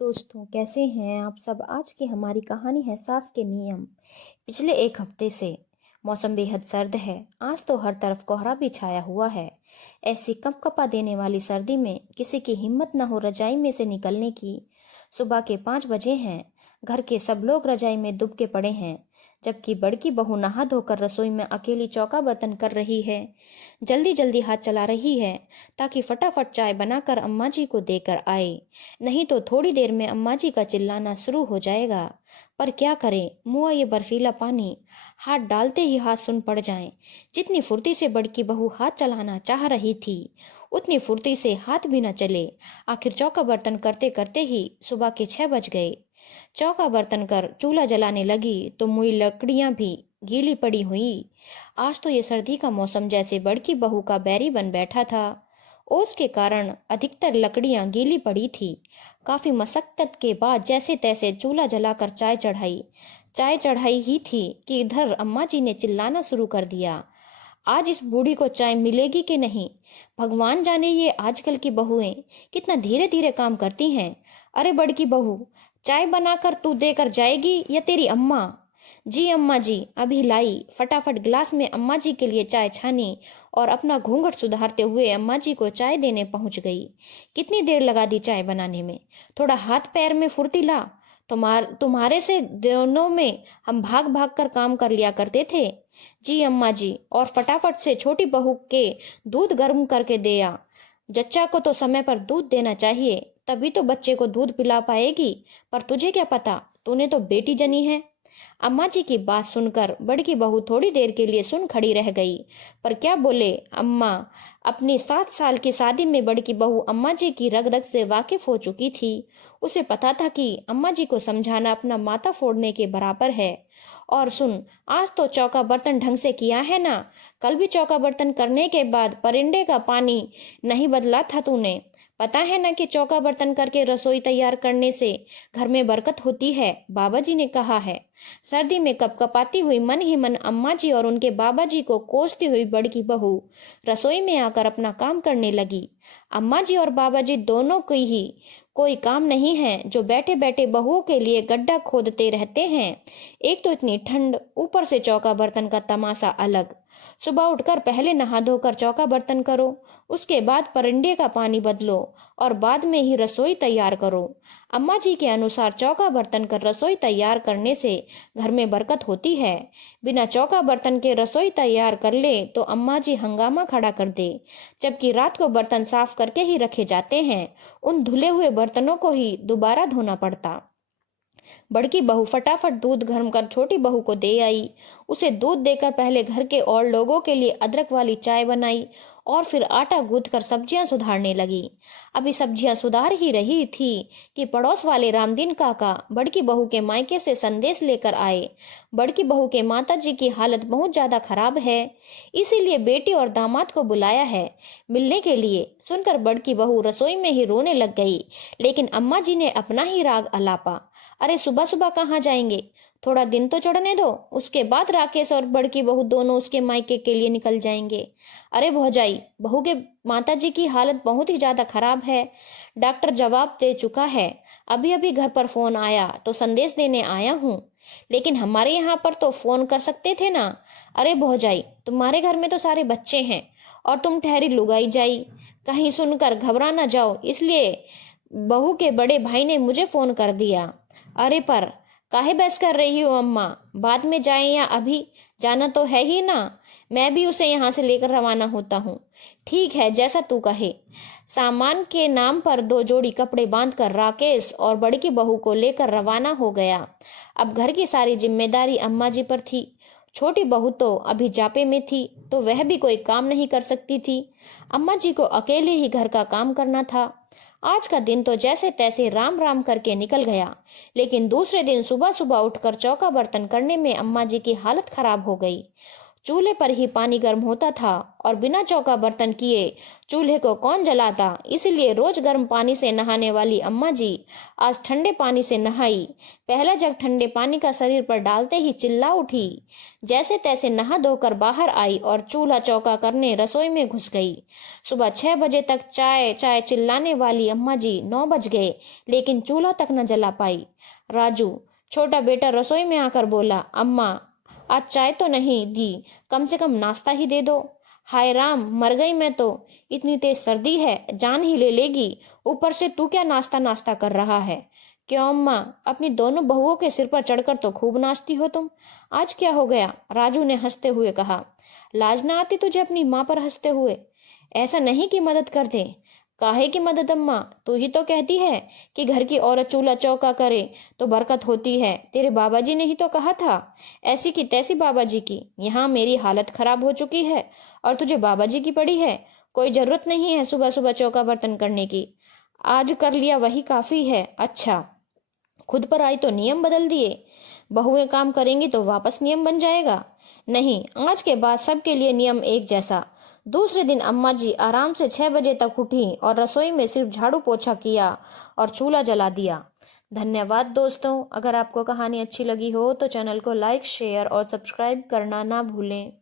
दोस्तों, कैसे हैं आप सब। आज की हमारी कहानी है सास के नियम। पिछले एक हफ्ते से मौसम बेहद सर्द है। आज तो हर तरफ कोहरा भी छाया हुआ है। ऐसी कंपकपा देने वाली सर्दी में किसी की हिम्मत न हो रजाई में से निकलने की। सुबह के 5 बजे हैं। घर के सब लोग रजाई में दुब के पड़े हैं, जबकि बड़की बहू नहा धोकर रसोई में अकेली चौका बर्तन कर रही है। जल्दी जल्दी हाथ चला रही है ताकि फटाफट चाय बनाकर अम्मा जी को देकर आए, नहीं तो थोड़ी देर में अम्मा जी का चिल्लाना शुरू हो जाएगा। पर क्या करें, मुआ ये बर्फीला पानी हाथ डालते ही हाथ सुन पड़ जाएं। जितनी फुर्ती से बड़की बहू हाथ चलाना चाह रही थी, उतनी फुर्ती से हाथ भी न चले। आखिर चौका बर्तन करते करते ही सुबह के 6 बज गए। चौका बर्तन कर चूल्हा जलाने लगी तो मुई लकड़ियां भी गीली पड़ी हुई। आज तो ये सर्दी का मौसम जैसे बड़की बहू का बैरी बन बैठा था। ओस के कारण अधिकतर लकड़ियां गीली पड़ी थी। काफी मशक्कत के बाद जैसे तैसे चूल्हा जलाकर चाय चढ़ाई ही थी कि इधर अम्मा जी ने चिल्लाना शुरू कर दिया। आज इस बूढ़ी को चाय मिलेगी कि नहीं। भगवान जाने ये आजकल की बहुएं कितना धीरे धीरे काम करती हैं। अरे बड़की बहू, चाय बनाकर तू देकर जाएगी या तेरी अम्मा। जी अम्मा जी, अभी लाई। फटाफट गिलास में अम्मा जी के लिए चाय छानी और अपना घूंघट सुधारते हुए अम्मा जी को चाय देने पहुंच गई। कितनी देर लगा दी चाय बनाने में। थोड़ा हाथ पैर में फुर्ती ला। तुम्हारे से दोनों में हम भाग भाग कर काम कर लिया करते थे। जी अम्मा जी, और फटाफट से छोटी बहू के दूध गर्म करके दे आ। जच्चा को तो समय पर दूध देना चाहिए, तभी तो बच्चे को दूध पिला पाएगी। पर तुझे क्या पता, तूने तो बेटी जनी है। अम्मा जी की बात सुनकर बड़की बहू थोड़ी देर के लिए सुन खड़ी रह गई। पर क्या बोले अम्मा। अपनी 7 साल की शादी में बड़की बहू अम्मा जी की रग रग से वाकिफ हो चुकी थी। उसे पता था कि अम्मा जी को समझाना अपना माथा फोड़ने के बराबर है। और सुन, आज तो चौका बर्तन ढंग से किया है ना। कल भी चौका बर्तन करने के बाद परिंदे का पानी नहीं बदला था तूने। पता है ना कि चौका बर्तन करके रसोई तैयार करने से घर में बरकत होती है, बाबा जी ने कहा है। सर्दी में कपकपाती हुई मन ही मन अम्मा जी और उनके बाबा जी को कोसती हुई बड़की बहू रसोई में आकर अपना काम करने लगी। अम्मा जी और बाबा जी दोनों की ही कोई काम नहीं है जो बैठे बैठे बहुओं के लिए गड्ढा खोदते रहते हैं। एक तो इतनी ठंड, ऊपर से चौका बर्तन का तमाशा अलग। सुबह उठकर पहले नहा धोकर चौका बर्तन करो, उसके बाद परिंदे का पानी बदलो और बाद में ही रसोई तैयार करो। अम्मा जी के अनुसार चौका बर्तन कर रसोई तैयार करने से घर में बरकत होती है। बिना चौका बर्तन के रसोई तैयार कर ले तो अम्मा जी हंगामा खड़ा कर दे, जबकि रात को बर्तन साफ करके ही रखे जाते हैं। उन धुले हुए बर्तनों को ही दोबारा धोना पड़ता। बड़की बहू फटाफट दूध गर्म कर छोटी बहू को दे आई। उसे दूध देकर पहले घर के और लोगों के लिए अदरक वाली चाय बनाई और फिर आटा गूंथ कर सब्जियां सुधारने लगी। अभी सब्जियां सुधार ही रही थी कि पड़ोस वाले रामदीन काका बड़की बहू के मायके से संदेश लेकर आए। बड़की बहू के माता जी की हालत बहुत ज्यादा खराब है, इसीलिए बेटी और दामाद को बुलाया है मिलने के लिए। सुनकर बड़की बहू रसोई में ही रोने लग गई, लेकिन अम्मा जी ने अपना ही राग अलापा। अरे सुबह सुबह कहाँ जाएंगे, थोड़ा दिन तो चढ़ने दो, उसके बाद राकेश और बड़की बहू दोनों उसके मायके के लिए निकल जाएंगे। अरे भौजाई, बहू के माताजी की हालत बहुत ही ज्यादा खराब है, डॉक्टर जवाब दे चुका है। अभी अभी घर पर फोन आया तो संदेश देने आया हूँ, लेकिन हमारे यहाँ पर तो फोन कर सकते थे ना। अरे भौजाई, तुम्हारे घर में तो सारे बच्चे हैं और तुम ठहरी लुगाई जाई, कहीं सुनकर घबरा ना जाओ, इसलिए बहू के बड़े भाई ने मुझे फोन कर दिया। अरे पर काहे बहस कर रही हो अम्मा, बाद में जाएं या अभी, जाना तो है ही ना। मैं भी उसे यहाँ से लेकर रवाना होता हूँ। ठीक है, जैसा तू कहे। सामान के नाम पर 2 जोड़ी कपड़े बांधकर राकेश और बड़की बहू को लेकर रवाना हो गया। अब घर की सारी जिम्मेदारी अम्मा जी पर थी। छोटी बहू तो अभी जापे में थी तो वह भी कोई काम नहीं कर सकती थी। अम्मा जी को अकेले ही घर का काम करना था। आज का दिन तो जैसे तैसे राम राम करके निकल गया, लेकिन दूसरे दिन सुबह सुबह उठकर चौका बर्तन करने में अम्मा जी की हालत खराब हो गई। चूल्हे पर ही पानी गर्म होता था और बिना चौका बर्तन किए चूल्हे को कौन जलाता। इसलिए रोज गर्म पानी से नहाने वाली अम्मा जी आज ठंडे पानी से नहाई। पहला जग ठंडे पानी का शरीर पर डालते ही चिल्ला उठी। जैसे तैसे नहा धोकर बाहर आई और चूल्हा चौका करने रसोई में घुस गई। सुबह 6 बजे तक चाय चाय चिल्लाने वाली अम्मा जी 9 बज गए, लेकिन चूल्हा तक न जला पाई। राजू छोटा बेटा रसोई में आकर बोला, अम्मा आज चाय तो नहीं दी, कम से कम नाश्ता ही दे दो। हाय राम, मर गई मैं तो। इतनी तेज सर्दी है, जान ही ले लेगी। ऊपर से तू क्या नाश्ता नाश्ता कर रहा है? क्यों अम्मा, अपनी दोनों बहुओं के सिर पर चढ़कर तो खूब नाचती हो तुम। आज क्या हो गया? राजू ने हंसते हुए कहा। लाज ना आती तुझे अपनी माँ पर हंसते हुए? ऐसा नहीं कि मदद कर दे। काहे की मदद अम्मा? तू ही तो कहती है कि घर की औरत चूल्हा चौका करे तो बरकत होती है। तेरे बाबा जी ने ही तो कहा था। ऐसी की तैसी बाबा जी की। यहाँ मेरी हालत खराब हो चुकी है और तुझे बाबा जी की पड़ी है। कोई जरूरत नहीं है सुबह सुबह चौका बर्तन करने की। आज कर लिया वही काफी है। अच्छा, खुद पर आई तो नियम बदल दिए। बहुएं काम करेंगी तो वापस नियम बन जाएगा। नहीं, आज के बाद सबके लिए नियम एक जैसा। दूसरे दिन अम्मा जी आराम से 6 बजे तक उठी और रसोई में सिर्फ झाड़ू पोछा किया और चूल्हा जला दिया। धन्यवाद दोस्तों। अगर आपको कहानी अच्छी लगी हो तो चैनल को लाइक, शेयर और सब्सक्राइब करना ना भूलें।